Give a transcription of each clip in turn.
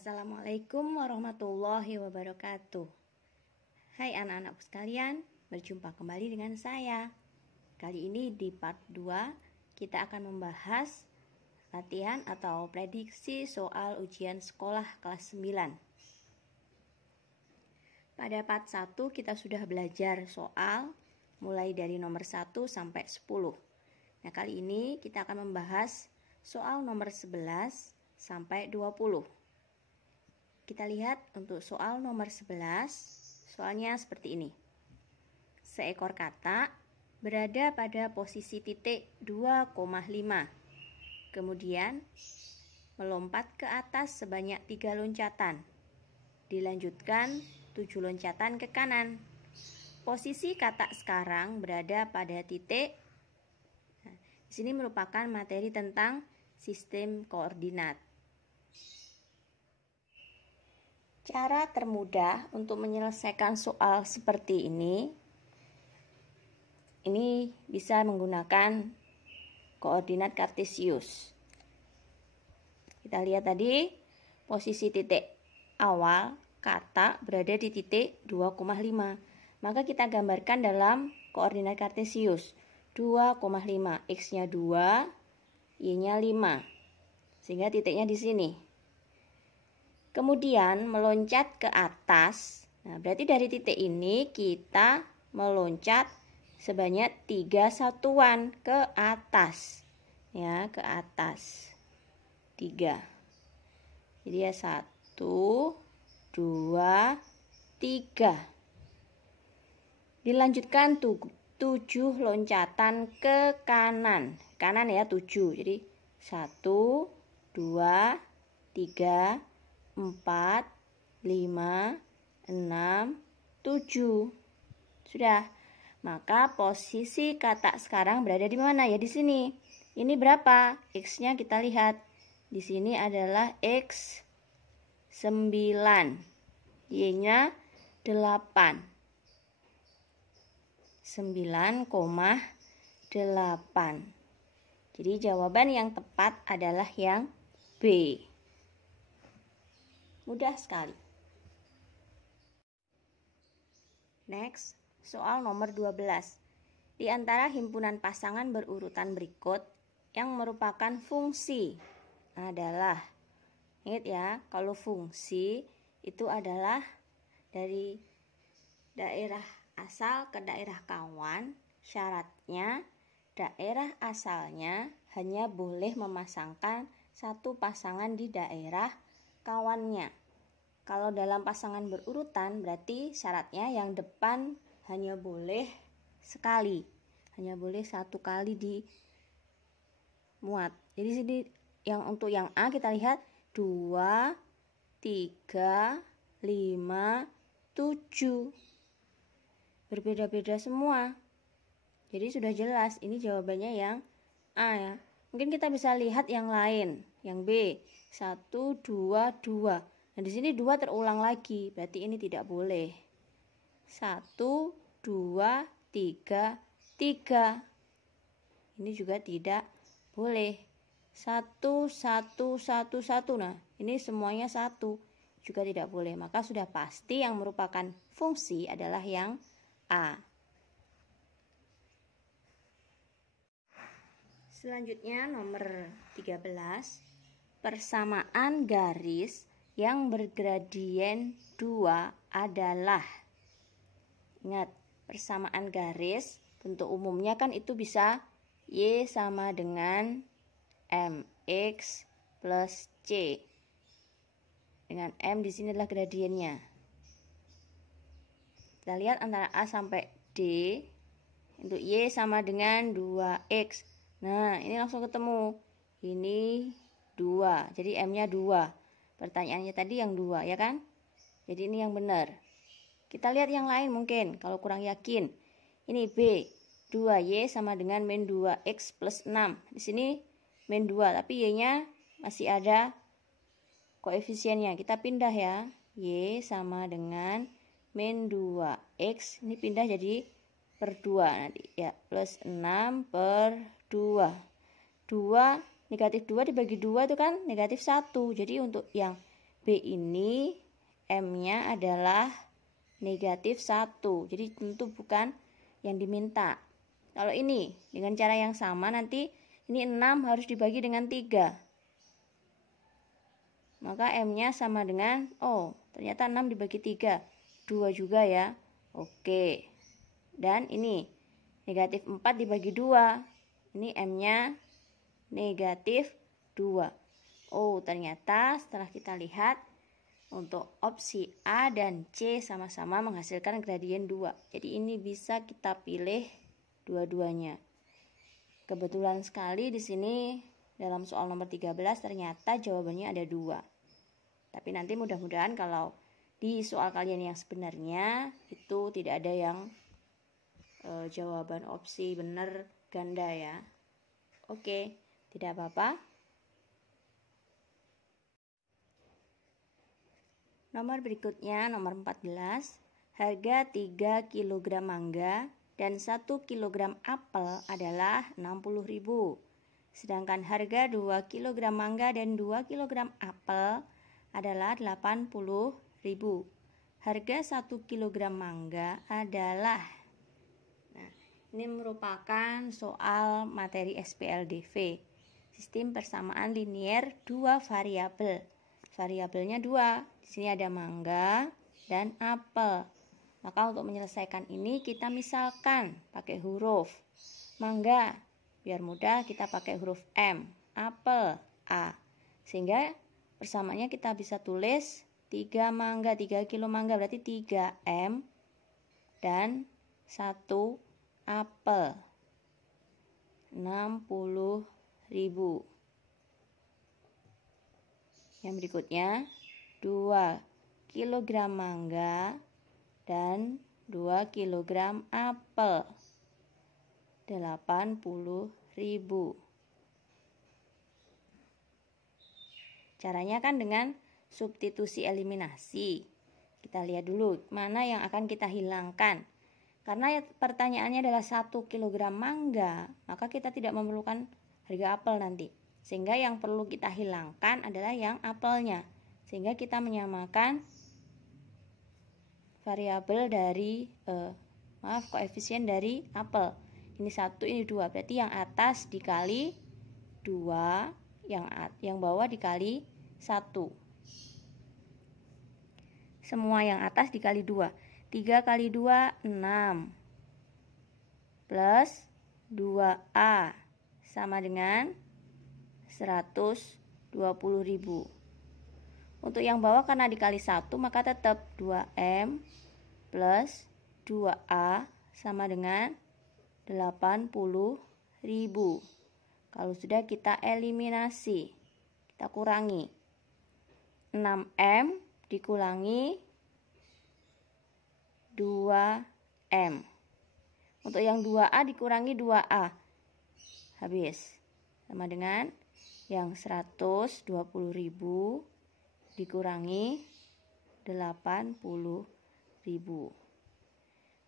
Assalamualaikum warahmatullahi wabarakatuh. Hai anak-anakku sekalian, berjumpa kembali dengan saya. Kali ini di part 2 kita akan membahas latihan atau prediksi soal ujian sekolah kelas 9. Pada part 1 kita sudah belajar soal mulai dari nomor 1 sampai 10. Nah, kali ini kita akan membahas soal nomor 11 sampai 20. Kita lihat untuk soal nomor 11, soalnya seperti ini. Seekor katak berada pada posisi titik 2,5. Kemudian melompat ke atas sebanyak 3 loncatan. Dilanjutkan 7 loncatan ke kanan. Posisi katak sekarang berada pada titik. Nah, di sini merupakan materi tentang sistem koordinat. Cara termudah untuk menyelesaikan soal seperti ini bisa menggunakan koordinat kartesius. Kita lihat tadi posisi titik awal katak berada di titik 2,5. Maka kita gambarkan dalam koordinat kartesius. 2,5, X-nya 2, Y-nya 5. Sehingga titiknya di sini. Kemudian meloncat ke atas. Nah, berarti dari titik ini kita meloncat sebanyak 3 satuan ke atas. Ya, ke atas. 3. Jadi ya 1, 2, 3. Dilanjutkan 7 loncatan ke kanan. Kanan ya 7. Jadi 1, 2, 3, 4, 5, 6, 7. Sudah. Maka posisi katak sekarang berada di mana? Ya di sini. Ini berapa? X-nya kita lihat. Di sini adalah X 9. Y-nya 8. 9,8. Jadi jawaban yang tepat adalah yang B. Mudah sekali. Next, soal nomor 12. Di antara himpunan pasangan berurutan berikut yang merupakan fungsi adalah, ingat ya, kalau fungsi itu adalah dari daerah asal ke daerah kawan, syaratnya daerah asalnya hanya boleh memasangkan satu pasangan di daerah kawannya. Kalau dalam pasangan berurutan berarti syaratnya yang depan hanya boleh sekali, hanya boleh satu kali dimuat. Jadi sini yang untuk yang A kita lihat 2, 3, 5, 7. Berbeda-beda semua. Jadi sudah jelas ini jawabannya yang A ya. Mungkin kita bisa lihat yang lain, yang B. 1, 2, 2. Nah, di sini 2 terulang lagi, berarti ini tidak boleh. 1, 2, 3, 3. Ini juga tidak boleh. 1, 1, 1, 1. Nah, ini semuanya 1. Juga tidak boleh. Maka sudah pasti yang merupakan fungsi adalah yang A. Selanjutnya nomor 13. Persamaan garis yang bergradien 2 adalah. Ingat, persamaan garis bentuk umumnya kan itu bisa Y sama dengan MX plus C. Dengan M di sini adalah gradiennya. Kita lihat antara A sampai D. Untuk Y sama dengan 2X. Nah, ini langsung ketemu. Ini 2. Jadi M-nya 2. Pertanyaannya tadi yang 2, ya kan? Jadi ini yang benar. Kita lihat yang lain mungkin, kalau kurang yakin. Ini B. 2Y sama dengan min 2X plus 6. Di sini min 2, tapi Y-nya masih ada koefisiennya. Kita pindah ya. Y sama dengan min 2X. Ini pindah jadi per 2 nanti ya. Plus 6 per 2. 2 negatif 2 dibagi 2 itu kan negatif 1. Jadi untuk yang B ini M-nya adalah negatif 1. Jadi tentu bukan yang diminta. Kalau ini dengan cara yang sama nanti ini 6 harus dibagi dengan 3. Maka M-nya sama dengan, oh ternyata 6 dibagi 3. 2 juga ya. Oke. Dan ini negatif 4 dibagi 2. Ini M-nya negatif 2. Oh, ternyata setelah kita lihat untuk opsi A dan C sama-sama menghasilkan gradien 2. Jadi ini bisa kita pilih dua-duanya. Kebetulan sekali di sini dalam soal nomor 13 ternyata jawabannya ada 2. Tapi nanti mudah-mudahan kalau di soal kalian yang sebenarnya itu tidak ada yang jawaban opsi benar ganda ya. Oke, tidak apa-apa. Nomor berikutnya, nomor 14. Harga 3 kg mangga dan 1 kg apel adalah 60.000. Sedangkan harga 2 kg mangga dan 2 kg apel adalah 80.000. Harga 1 kg mangga adalah, nah, ini merupakan soal materi SPLDV, sistem persamaan linier 2 variabel. Variabelnya 2. Di sini ada mangga dan apel. Maka untuk menyelesaikan ini kita misalkan pakai huruf. Mangga biar mudah kita pakai huruf M, apel A. Sehingga persamaannya kita bisa tulis 3 mangga, 3 kilo mangga berarti 3M dan 1 apel. 60.000. Yang berikutnya 2 kg mangga dan 2 kg apel, 80.000. Caranya kan dengan substitusi eliminasi. Kita lihat dulu mana yang akan kita hilangkan. Karena pertanyaannya adalah 1 kg mangga, maka kita tidak memerlukan harga apel nanti. Sehingga yang perlu kita hilangkan adalah yang apelnya. Sehingga kita menyamakan variabel dari koefisien dari apel. Ini 1, ini 2. Berarti yang atas dikali 2, yang bawah dikali 1. Semua yang atas dikali 2. 3 kali 2 6 plus 2A sama dengan 120.000. Untuk yang bawah karena dikali 1 maka tetap 2M plus 2A sama dengan 80.000. Kalau sudah kita eliminasi, kita kurangi 6M dikurangi 2M. Untuk yang 2A dikurangi 2A habis sama dengan yang 120.000 dikurangi 80.000.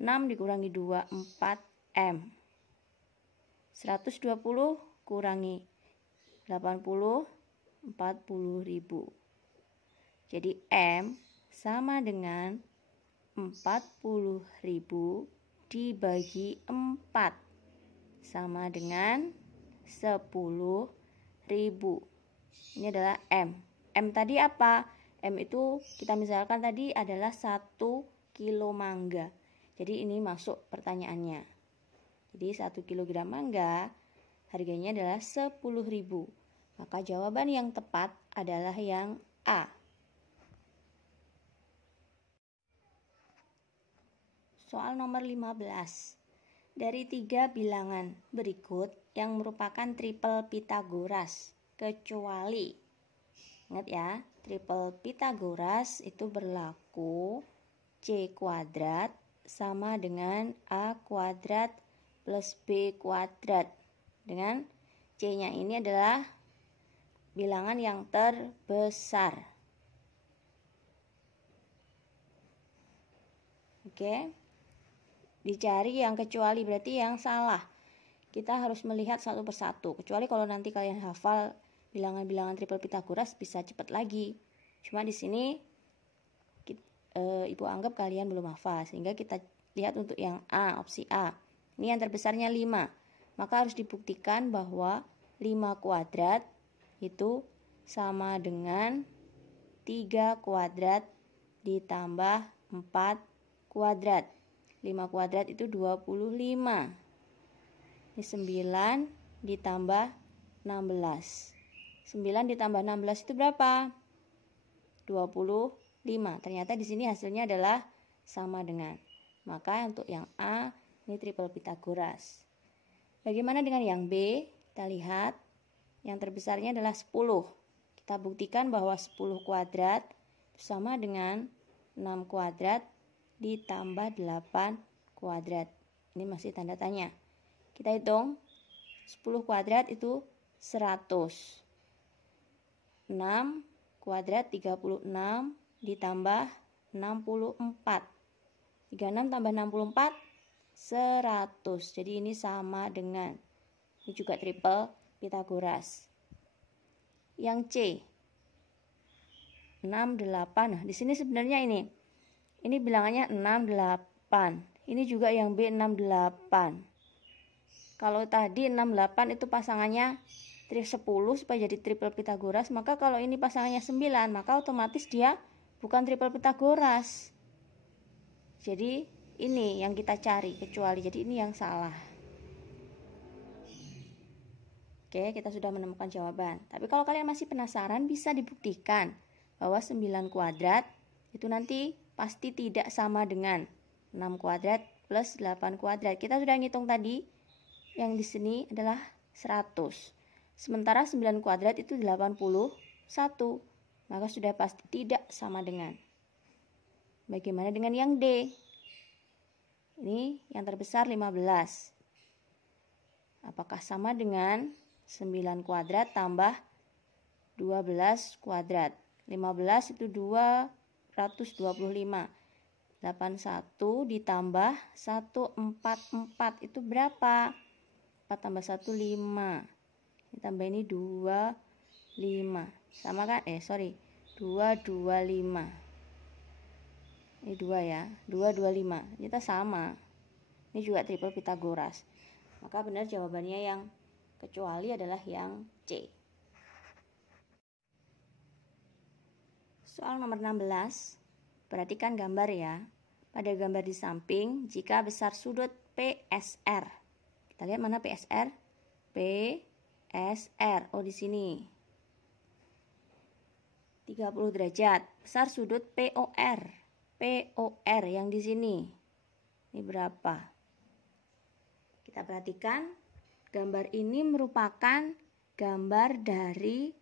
6 dikurangi 2 4M. 120 kurangi 80 40.000. Jadi M sama dengan 40.000 dibagi 4 sama dengan 10.000. Ini adalah M. M tadi apa? M itu kita misalkan tadi adalah 1 kilo mangga. Jadi ini masuk pertanyaannya. Jadi 1 kg mangga harganya adalah 10.000. Maka jawaban yang tepat adalah yang A. Soal nomor 15. Dari 3 bilangan berikut yang merupakan triple Pythagoras, kecuali, ingat ya, triple Pythagoras itu berlaku C kuadrat sama dengan A kuadrat plus B kuadrat. Dengan C-nya ini adalah bilangan yang terbesar. Oke. Dicari yang kecuali, berarti yang salah. Kita harus melihat satu persatu. Kecuali kalau nanti kalian hafal bilangan-bilangan triple Pythagoras bisa cepat lagi. Cuma di sini Ibu anggap kalian belum hafal, sehingga kita lihat untuk yang A, opsi A. Ini yang terbesarnya 5. Maka harus dibuktikan bahwa 5 kuadrat itu sama dengan 3 kuadrat ditambah 4 kuadrat. 5 kuadrat itu 25. Ini 9 ditambah 16. 9 ditambah 16 itu berapa? 25. Ternyata di sini hasilnya adalah sama dengan. Maka untuk yang A ini triple Pythagoras. Bagaimana dengan yang B? Kita lihat yang terbesarnya adalah 10. Kita buktikan bahwa 10 kuadrat sama dengan 6 kuadrat ditambah 8 kuadrat. Ini masih tanda tanya. Kita hitung 10 kuadrat itu 100. 6 kuadrat 36 ditambah 64. 36 tambah 64 100. Jadi ini sama dengan, ini juga triple Pythagoras. Yang C 68. Nah, di sini sebenarnya ini bilangannya 68. Ini juga yang B 68. Kalau tadi 68 itu pasangannya 10 supaya jadi triple Pythagoras, maka kalau ini pasangannya 9, maka otomatis dia bukan triple Pythagoras. Jadi ini yang kita cari kecuali, jadi ini yang salah. Oke, kita sudah menemukan jawaban. Tapi kalau kalian masih penasaran, bisa dibuktikan bahwa 9 kuadrat itu nanti pasti tidak sama dengan 6 kuadrat plus 8 kuadrat. Kita sudah ngitung tadi, yang di sini adalah 100. Sementara 9 kuadrat itu 81. Maka sudah pasti tidak sama dengan. Bagaimana dengan yang D? Ini yang terbesar 15. Apakah sama dengan 9 kuadrat tambah 12 kuadrat? 15 itu 225. 81 ditambah 144 itu berapa? 4 tambah 1 5. Ditambah ini 25. Sama kan? 225. Ini 2 ya. 225. Kita sama. Ini juga triple Pythagoras. Maka benar jawabannya yang kecuali adalah yang C. Soal nomor 16. Perhatikan gambar ya. Pada gambar di samping, jika besar sudut PSR. Kita lihat mana PSR? PSR. Oh, di sini. 30 derajat. Besar sudut POR. POR yang di sini. Ini berapa? Kita perhatikan. Gambar ini merupakan gambar dari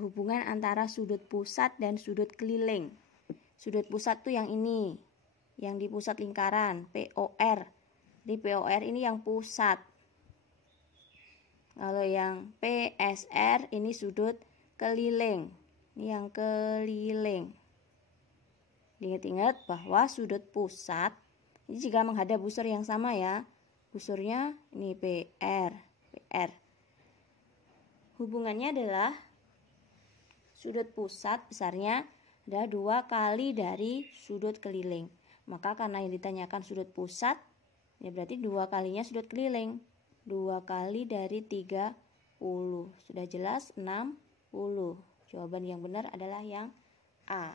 hubungan antara sudut pusat dan sudut keliling. Sudut pusat tuh yang ini, yang di pusat lingkaran, POR. Di POR ini yang pusat. Kalau yang PSR ini sudut keliling. Ini yang keliling. Ingat-ingat bahwa sudut pusat ini jika menghadap busur yang sama ya. Busurnya ini PR. Hubungannya adalah sudut pusat besarnya adalah 2 kali dari sudut keliling. Maka karena yang ditanyakan sudut pusat, ya berarti 2 kalinya sudut keliling. 2 kali dari 30. Sudah jelas 60. Jawaban yang benar adalah yang A.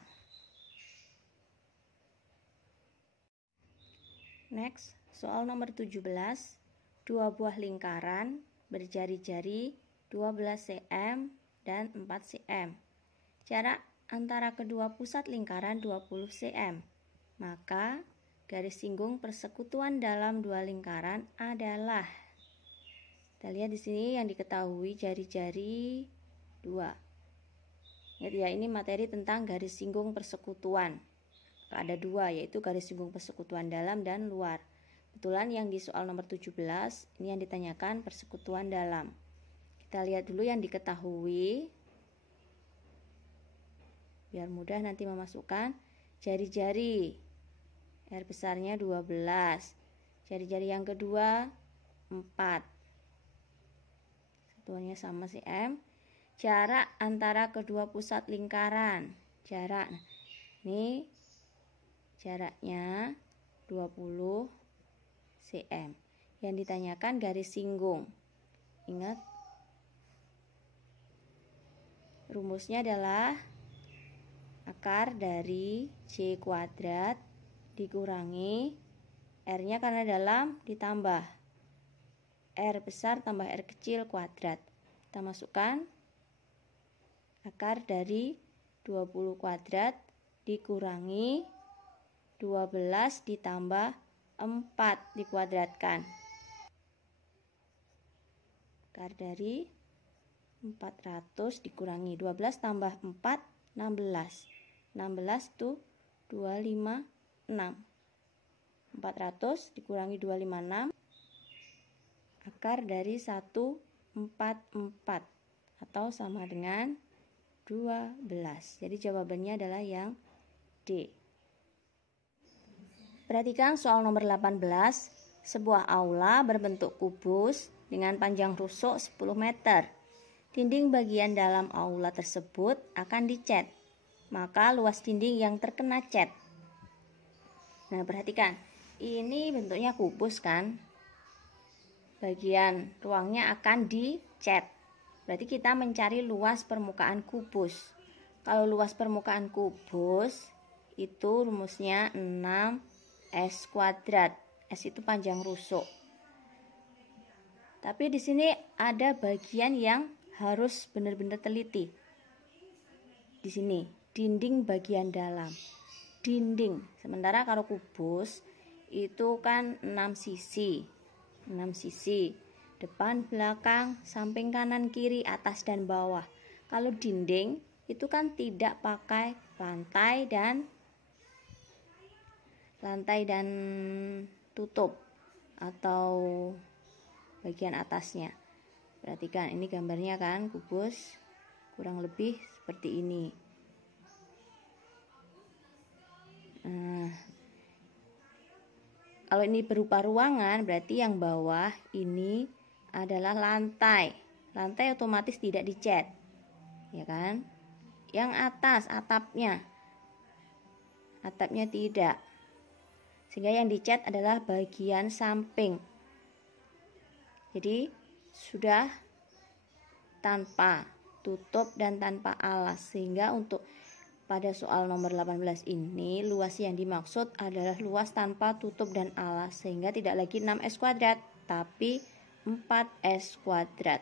Next, soal nomor 17. 2 buah lingkaran berjari-jari 12 cm dan 4 cm. Jarak antara kedua pusat lingkaran 20 cm. Maka garis singgung persekutuan dalam 2 lingkaran adalah. Kita lihat di sini yang diketahui jari-jari 2. Ingat ya, ini materi tentang garis singgung persekutuan. Ada 2, yaitu garis singgung persekutuan dalam dan luar. Kebetulan yang di soal nomor 17 ini yang ditanyakan persekutuan dalam. Kita lihat dulu yang diketahui. Biar mudah nanti memasukkan jari-jari. R besarnya 12. Jari-jari yang kedua 4. Satuannya sama cm. jarak antara kedua pusat lingkaran. Jarak, nah, ini jaraknya 20 cm. Yang ditanyakan garis singgung. Ingat, rumusnya adalah akar dari C kuadrat dikurangi R-nya karena dalam ditambah R besar tambah R kecil kuadrat. Kita masukkan akar dari 20 kuadrat dikurangi 12 ditambah 4 dikuadratkan. Akar dari 400 dikurangi 12 tambah 4, 16. 16 itu 256. 400 dikurangi 256 akar dari 144 atau sama dengan 12. Jadi jawabannya adalah yang D. Perhatikan soal nomor 18. Sebuah aula berbentuk kubus dengan panjang rusuk 10 meter. Dinding bagian dalam aula tersebut akan dicat. Maka luas dinding yang terkena cat. Nah, perhatikan. Ini bentuknya kubus kan? Bagian ruangnya akan dicat. Berarti kita mencari luas permukaan kubus. Kalau luas permukaan kubus itu rumusnya 6S kuadrat. S itu panjang rusuk. Tapi di sini ada bagian yang harus benar-benar teliti. Di sini, dinding bagian dalam. Dinding. Sementara kalau kubus itu kan 6 sisi. 6 sisi. Depan, belakang, samping kanan, kiri, atas dan bawah. Kalau dinding itu kan tidak pakai lantai dan tutup atau bagian atasnya. Perhatikan, ini gambarnya kan kubus kurang lebih seperti ini. Nah, kalau ini berupa ruangan, berarti yang bawah ini adalah lantai. Lantai otomatis tidak dicat, ya kan? Yang atas atapnya tidak. Sehingga yang dicat adalah bagian samping. Jadi sudah tanpa tutup dan tanpa alas. Sehingga untuk pada soal nomor 18 ini luas yang dimaksud adalah luas tanpa tutup dan alas. Sehingga tidak lagi 6S kuadrat tapi 4S kuadrat.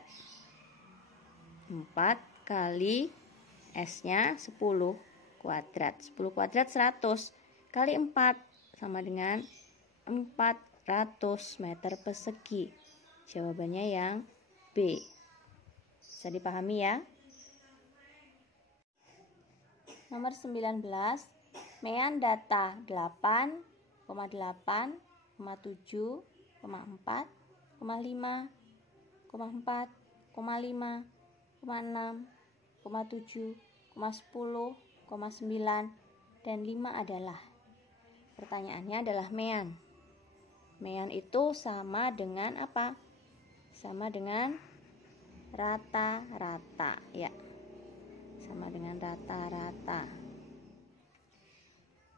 4 kali S-nya 10 kuadrat. 10 kuadrat 100 kali 4 sama dengan 400 meter persegi. Jawabannya yang B. Bisa dipahami ya? Nomor 19. Mean data 8,8, 7,4, 5, 4, 5, 6, 7, 10, 9, dan 5 adalah. Pertanyaannya adalah mean. Mean itu sama dengan apa? Sama dengan rata-rata, ya. Sama dengan rata-rata.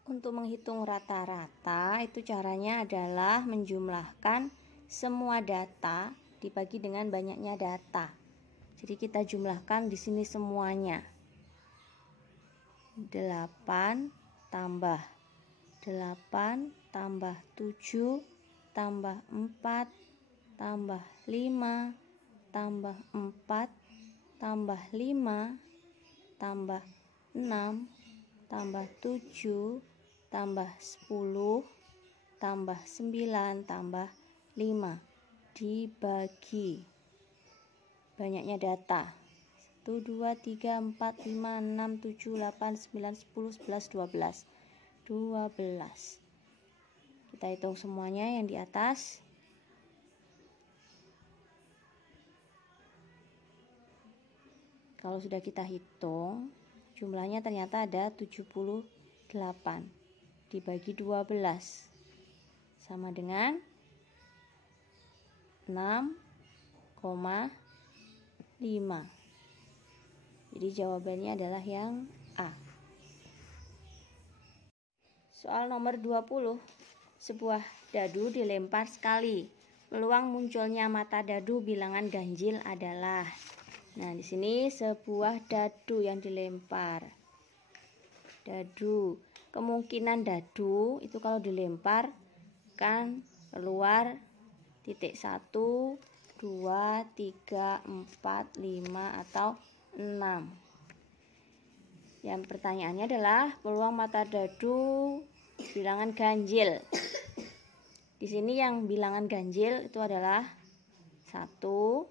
Untuk menghitung rata-rata itu caranya adalah menjumlahkan semua data dibagi dengan banyaknya data. Jadi kita jumlahkan di sini semuanya. 8 tambah 8 tambah 7 tambah 4 tambah 5 tambah 4 tambah 5 tambah 6 tambah 7 tambah 10 tambah 9 tambah 5 dibagi banyaknya data 1, 2, 3, 4, 5, 6, 7, 8, 9, 10, 11, 12 kita hitung semuanya yang di atas. Kalau sudah kita hitung, jumlahnya ternyata ada 78 dibagi 12 sama dengan 6,5. Jadi jawabannya adalah yang A. Soal nomor 20. Sebuah dadu dilempar sekali. Peluang munculnya mata dadu bilangan ganjil adalah. Nah, di sini sebuah dadu yang dilempar. Dadu. Kemungkinan dadu itu kalau dilempar kan keluar titik 1, 2, 3, 4, 5 atau 6. Yang pertanyaannya adalah peluang mata dadu bilangan ganjil. Di sini yang bilangan ganjil itu adalah 1,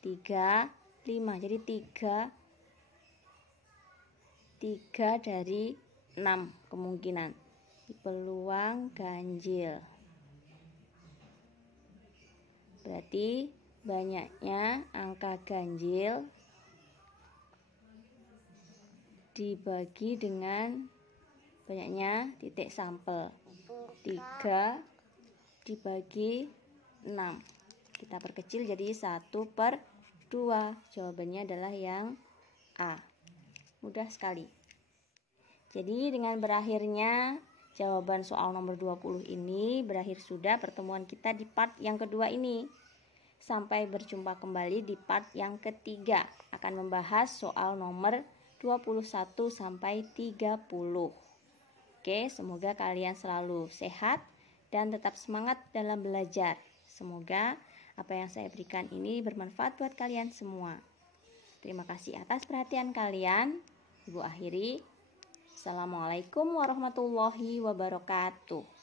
3, 5. Jadi 3 dari 6 kemungkinan. Peluang ganjil. Berarti banyaknya angka ganjil dibagi dengan banyaknya titik sampel. 3 dibagi 6. Kita perkecil jadi 1/2. Jawabannya adalah yang A. Mudah sekali. Jadi dengan berakhirnya jawaban soal nomor 20 ini berakhir sudah pertemuan kita di part yang kedua ini. Sampai berjumpa kembali di part yang ketiga. Akan membahas soal nomor 21 sampai 30. Oke, semoga kalian selalu sehat dan tetap semangat dalam belajar. Semoga apa yang saya berikan ini bermanfaat buat kalian semua. Terima kasih atas perhatian kalian. Ibu akhiri. Assalamualaikum warahmatullahi wabarakatuh.